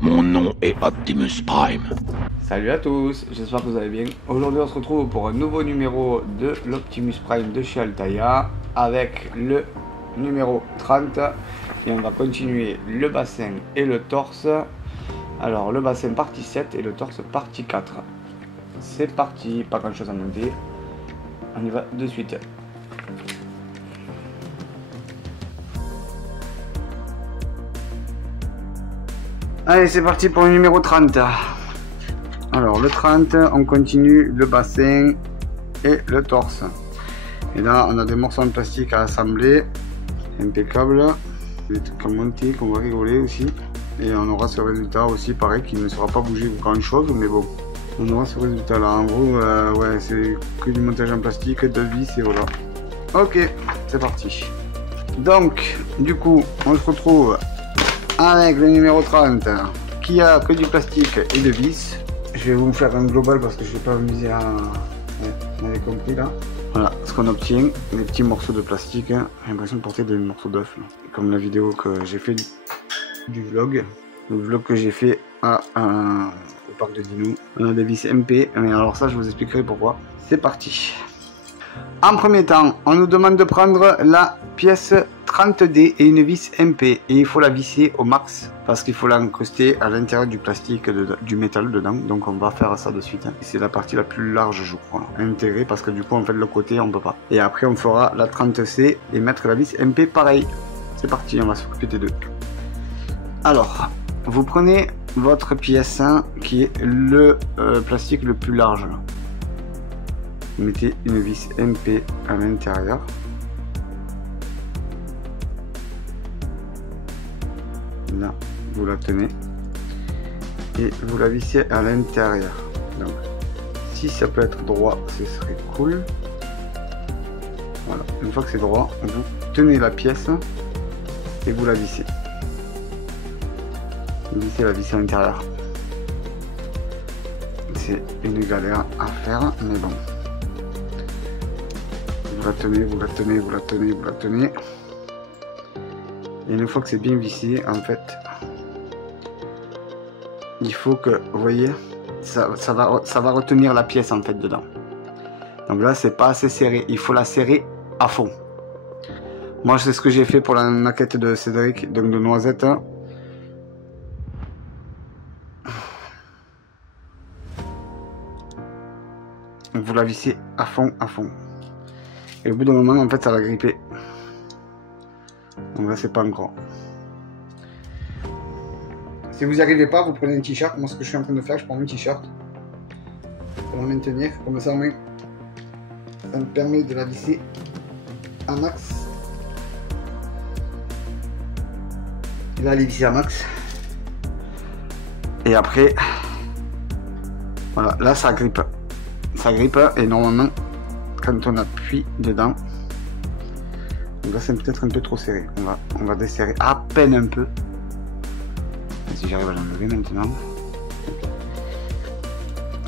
Mon nom est Optimus Prime. Salut à tous, j'espère que vous allez bien. Aujourd'hui on se retrouve pour un nouveau numéro de l'Optimus Prime de chez Altaïa avec le numéro 30 et on va continuer le bassin et le torse. Alors le bassin partie 7 et le torse partie 4. C'est parti, pas grand chose à monter, on y va de suite. Allez, c'est parti pour le numéro 30. Alors, le 30, on continue le bassin et le torse. Et là, on a des morceaux en plastique à assembler. Impeccable. Des trucs à monter, qu'on va rigoler aussi. Et on aura ce résultat aussi, pareil, qui ne sera pas bougé grand chose, mais bon. On aura ce résultat là. En gros, ouais, c'est que du montage en plastique, de vis et voilà. Ok, c'est parti. Donc, du coup, on se retrouve avec le numéro 30 qui a que du plastique et de vis. Je vais vous faire un global parce que je ne vais pas m'amuser à... Ouais, vous avez compris là. Voilà ce qu'on obtient, des petits morceaux de plastique. J'ai l'impression de porter des morceaux d'œuf, comme la vidéo que j'ai fait du vlog. Le vlog que j'ai fait au parc de Dino. On a des vis MP, mais alors ça je vous expliquerai pourquoi. C'est parti. En premier temps, on nous demande de prendre la pièce 30D et une vis MP. Et il faut la visser au max parce qu'il faut l'incruster à l'intérieur du plastique, du métal dedans. Donc on va faire ça de suite. C'est la partie la plus large, je crois, intégrée parce que du coup, en fait, le côté, on peut pas. Et après, on fera la 30C et mettre la vis MP pareil. C'est parti, on va s'occuper des deux. Alors, vous prenez votre pièce qui est le plastique le plus large. Vous mettez une vis MP à l'intérieur. Là, vous la tenez et vous la vissez à l'intérieur. Donc, si ça peut être droit, ce serait cool. Voilà, une fois que c'est droit, vous tenez la pièce et vous la vissez. Vous vissez la vis à l'intérieur. C'est une galère à faire, mais bon. Vous la tenez, vous la tenez, vous la tenez, vous la tenez. Et une fois que c'est bien vissé, en fait, il faut que, vous voyez, ça va retenir la pièce en fait dedans. Donc là, c'est pas assez serré. Il faut la serrer à fond. Moi, c'est ce que j'ai fait pour la maquette de Cédric, donc de Noisette. Vous la vissez à fond, à fond. Et au bout d'un moment, en fait, ça va gripper. Donc là, c'est pas encore. Si vous n'y arrivez pas, vous prenez un t-shirt. Moi, ce que je suis en train de faire, je prends un t-shirt pour la maintenir. Comme ça, ça me permet de la visser à max. Et là, elle est vissée à max. Et après, voilà, là, ça grippe. Ça grippe et normalement, quand on appuie dedans, donc là c'est peut-être un peu trop serré. On va desserrer à peine un peu. Et si j'arrive à l'enlever maintenant,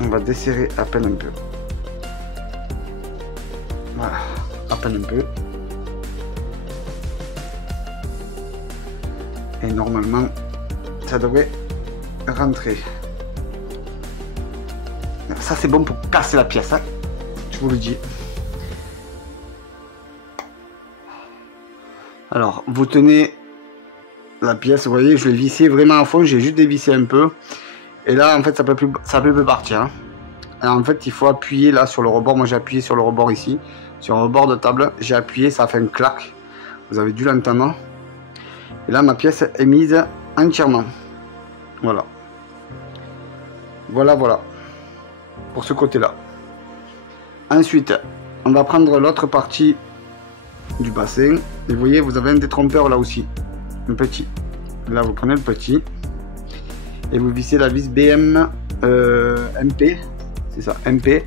on va desserrer à peine un peu. Voilà, à peine un peu. Et normalement, ça devrait rentrer. Ça c'est bon pour casser la pièce, hein, je vous le dis. Alors, vous tenez la pièce, vous voyez, je l'ai vissé vraiment à fond, j'ai juste dévissé un peu. Et là, en fait, ça peut plus partir. Hein. Alors, en fait, il faut appuyer là sur le rebord. Moi, j'ai appuyé sur le rebord ici, sur le rebord de table. J'ai appuyé, ça a fait un clac. Vous avez dû l'entendre. Et là, ma pièce est mise entièrement. Voilà. Voilà, voilà. Pour ce côté-là. Ensuite, on va prendre l'autre partie du bassin. Et vous voyez, vous avez un détrompeur là aussi. Un petit. Là, vous prenez le petit. Et vous vissez la vis BM MP. C'est ça, MP.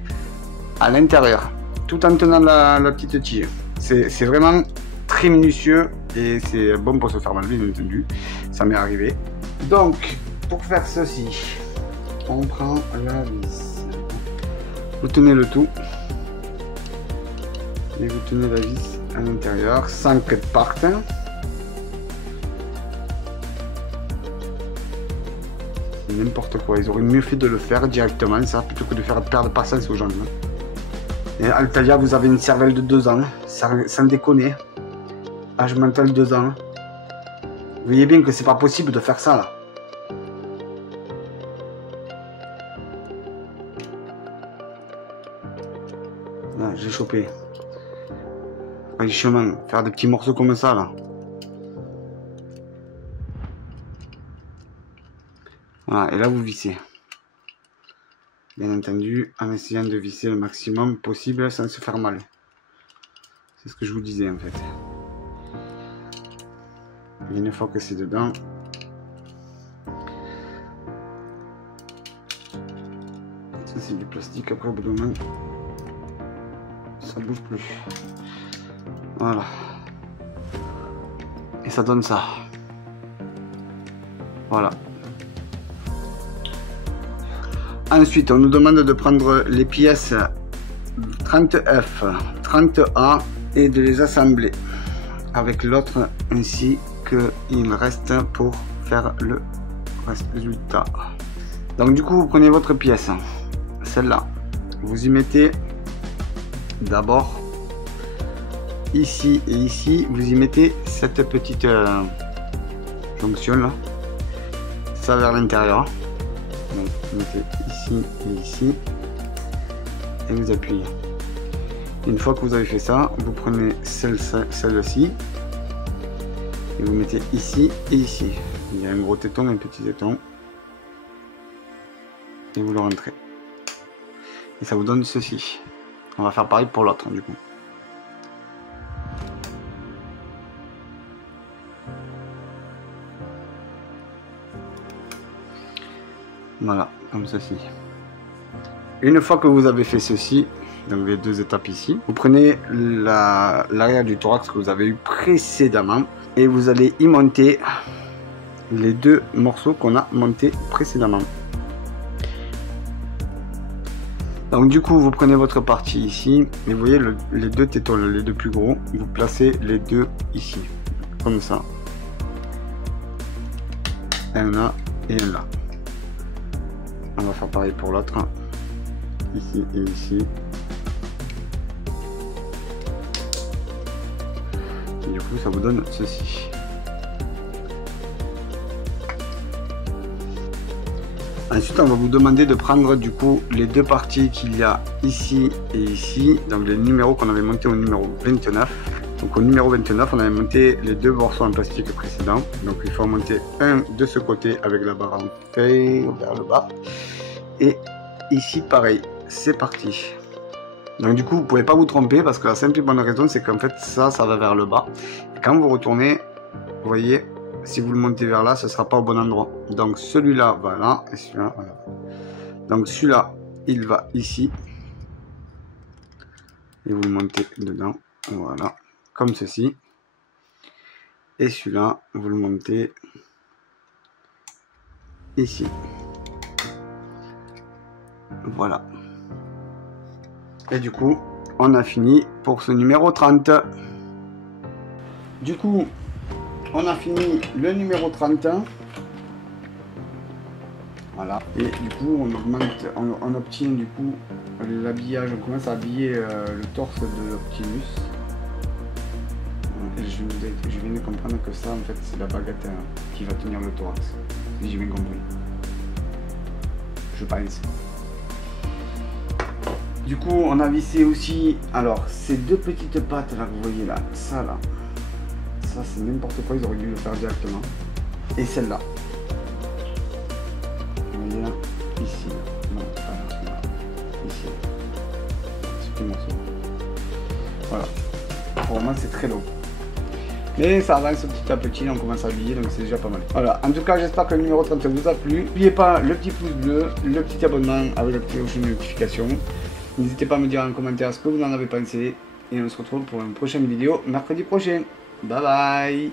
À l'intérieur. Tout en tenant la petite tige. C'est vraiment très minutieux. Et c'est bon pour se faire mal, bien entendu. Ça m'est arrivé. Donc, pour faire ceci, on prend la vis. Vous tenez le tout. Et vous tenez la vis à l'intérieur sans qu'elle parte. N'importe quoi, ils auraient mieux fait de le faire directement ça plutôt que de faire perdre patience aux gens. Et Altalia, vous avez une cervelle de 2 ans, sans déconner. Âge mental 2 ans. Vous voyez bien que c'est pas possible de faire ça là. Là, j'ai chopé. Pas du chemin, faire des petits morceaux comme ça là. Voilà, et là vous vissez. Bien entendu, en essayant de visser le maximum possible sans se faire mal. C'est ce que je vous disais en fait. Et une fois que c'est dedans, ça c'est du plastique, après au bout d'un moment, ça bouge plus. Voilà. Et ça donne ça. Voilà. Ensuite, on nous demande de prendre les pièces 30F, 30A et de les assembler avec l'autre ainsi qu'il reste pour faire le résultat. Donc du coup, vous prenez votre pièce, celle-là, vous y mettez d'abord ici et ici, vous y mettez cette petite jonction là, ça vers l'intérieur. Donc vous mettez ici et ici et vous appuyez. Une fois que vous avez fait ça, vous prenez celle-ci et vous mettez ici et ici. Il y a un gros téton et un petit téton et vous le rentrez. Et ça vous donne ceci. On va faire pareil pour l'autre du coup. Voilà, comme ceci. Une fois que vous avez fait ceci, donc les 2 étapes ici, vous prenez l'arrière du thorax que vous avez eu précédemment et vous allez y monter les 2 morceaux qu'on a montés précédemment. Donc du coup, vous prenez votre partie ici et vous voyez les 2 tétons, les 2 plus gros, vous placez les 2 ici, comme ça. Un là et un là. On va faire pareil pour l'autre, ici et ici. Et du coup, ça vous donne ceci. Ensuite, on va vous demander de prendre du coup les 2 parties qu'il y a ici et ici, donc les numéros qu'on avait montés au numéro 29. Donc au numéro 29, on avait monté les 2 morceaux en plastique précédents. Donc il faut en monter un de ce côté avec la barre en fait vers le bas. Et ici pareil, c'est parti. Donc du coup, vous ne pouvez pas vous tromper parce que la simple et bonne raison, c'est qu'en fait ça va vers le bas. Et quand vous retournez, vous voyez, si vous le montez vers là, ce ne sera pas au bon endroit. Donc celui-là va là et celui-là voilà. Donc celui-là, il va ici. Et vous le montez dedans, voilà. Comme ceci, et celui-là vous le montez ici, voilà. Et du coup on a fini pour ce numéro 30. Du coup on a fini le numéro 30, voilà. Et du coup on augmente, on obtient du coup l'habillage, on commence à habiller le torse de l'Optimus. Je viens de comprendre que ça, en fait, c'est la baguette qui va tenir le thorax. Si j'ai bien compris. Je pense. Du coup, on a vissé aussi, alors, ces 2 petites pattes là, que vous voyez là, ça là. Ça, c'est n'importe quoi, ils auraient dû le faire directement. Et celle-là. Vous voyez là, ici. Non, pas là, ici. Ce petit morceau. Voilà. Pour moi, c'est très long. Mais ça avance petit à petit, on commence à habiller, donc c'est déjà pas mal. Voilà, en tout cas j'espère que le numéro 30 vous a plu. N'oubliez pas le petit pouce bleu, le petit abonnement avec la cloche de notification. N'hésitez pas à me dire en commentaire ce que vous en avez pensé. Et on se retrouve pour une prochaine vidéo mercredi prochain. Bye bye.